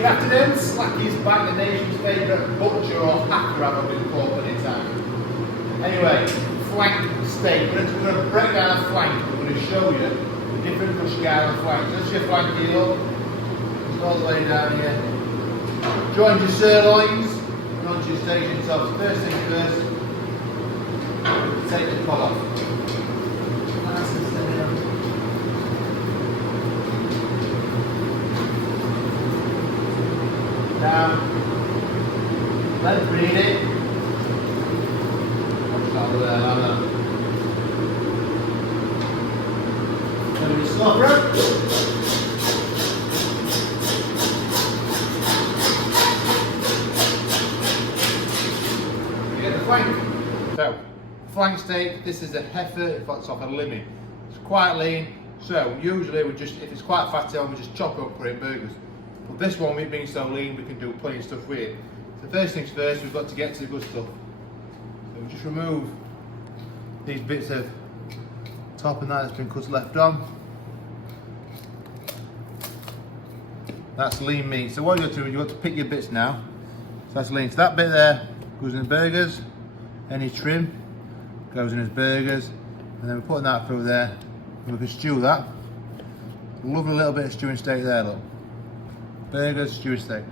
Good afternoon, Slacky's back, the nation's favourite butcher or hacker, I've been called many times. Anyway, flank steak. We're going to break down a flank. We're going to show you the different crush guard and flank. That's your flank here, look. It's all the way down here. Join your sirloins, onto your station tops. First thing first, take the pot off. Nice and steady. Down. Let it breathe it. Start with that like that. Then we stop it. You get the flank. So, flank steak, this is a heifer, if it's off a limit. It's quite lean, so usually we just, if it's quite fatty, we just chop it up for it burgers. But this one, with being so lean, we can do plenty of stuff with it. So first things first, we've got to get to the good stuff. So we just remove these bits of top and that that's been cut left on. That's lean meat. So what you got to do, you've got to pick your bits now. So that's lean. So that bit there goes in the burgers. Any trim goes in as burgers. And then we're putting that through there. And we can stew that. Lovely little bit of stewing steak there, look. Burgers, stewing steak.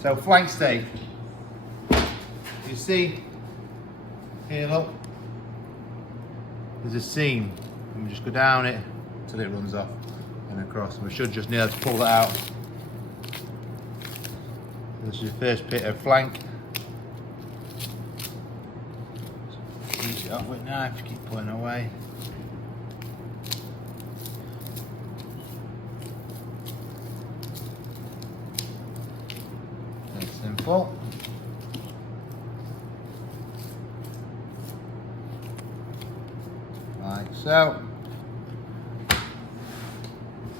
So flank steak. You see here, look, there's a seam, and we just go down it until it runs off and across. And we should just nearly pull that out. This is your first bit of flank. Finish it off with a knife, keep pulling away. Very simple. Like so.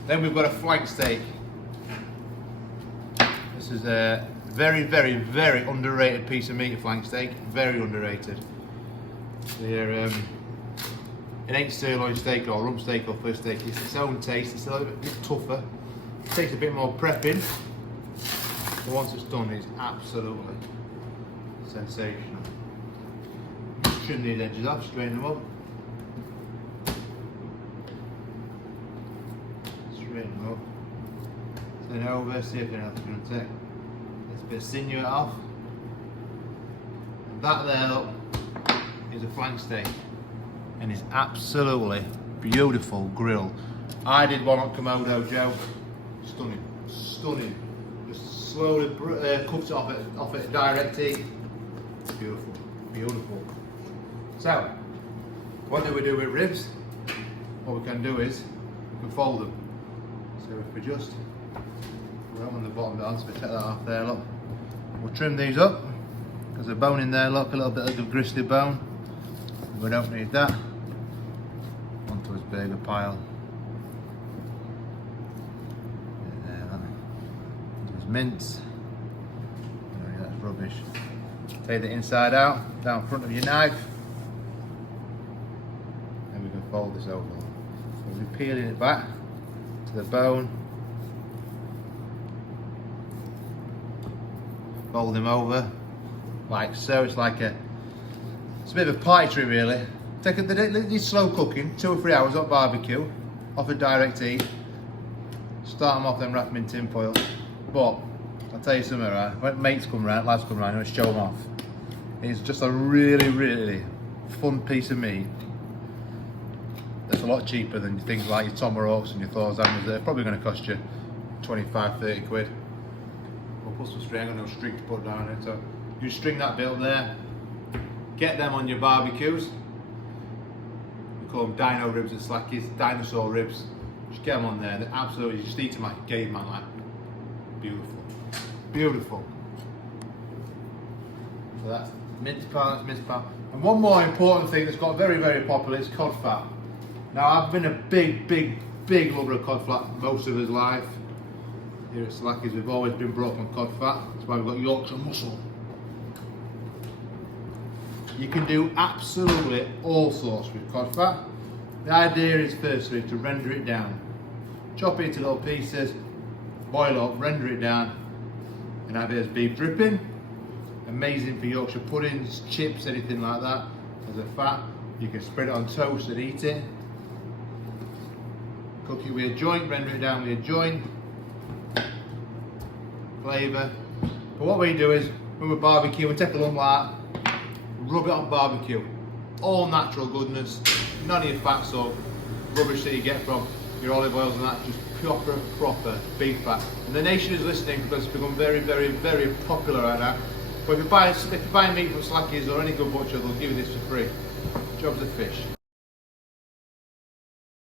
Then we've got a flank steak. This is a very, very, very underrated piece of meat, a flank steak. Very underrated. It ain't sirloin steak or rump steak or first steak. It's its own taste. It's a little bit tougher. It takes a bit more prepping. But once it's done, it's absolutely sensational. Trim these edges off, straighten them up. Straighten them up. Turn over, see if anything's going to take. Let's a bit of sinew it off. And that there, look, is a flank steak. And it's absolutely beautiful grill. I did one on Komodo, Joe. Stunning, stunning. Just slowly cooked it off at direct heat. Beautiful, beautiful. So, what do we do with ribs? What we can do is we can fold them. So if we just put that on the bottom down, so we take that off there, look. We'll trim these up. There's a bone in there, look, a little bit of gristly bone. We don't need that. Onto his burger pile. There, there's mince. Oh, that's rubbish. Take the inside out, down front of your knife. And we can fold this over. So we'll be peeling it back to the bone. Fold him over, like so. It's like a a bit of a party trick, really. These slow cooking, 2 or 3 hours on barbecue, off a direct heat. Start them off, then wrap them in tin foil. But I'll tell you something, right? When mates come round, lads come round, and show them off. It's just a really, really fun piece of meat. That's a lot cheaper than things like your tomahawks and your Thor's hammers. They're probably going to cost you 25, 30 quid. We'll put some string, I've got no string to put down it. So you string that bit up there. Get them on your barbecues. We call them dino ribs at Slacky's, dinosaur ribs. Just get them on there. They're absolutely, just eat them like a caveman, like. Beautiful. Beautiful. So that's minced part, that's minced part. And one more important thing that's got very, very popular is cod fat. Now I've been a big, big, big lover of cod fat most of his life. Here at Slacky's we've always been brought up on cod fat. That's why we've got Yorkshire muscle. You can do absolutely all sorts with cod fat. The idea is firstly to render it down. Chop it into little pieces, boil up, render it down, and have it as beef dripping. Amazing for Yorkshire puddings, chips, anything like that. As a fat, you can spread it on toast and eat it. Cook it with a joint, render it down with a joint. Flavour. But what we do is, when we barbecue, we take a lump like that, rub it on barbecue. All natural goodness, none of your fats or rubbish that you get from your olive oils and that, just proper beef fat. And the nation is listening because it's become very, very, very popular right now. But if you buy meat from Slackies or any good butcher, they'll give you this for free. Job's a fish.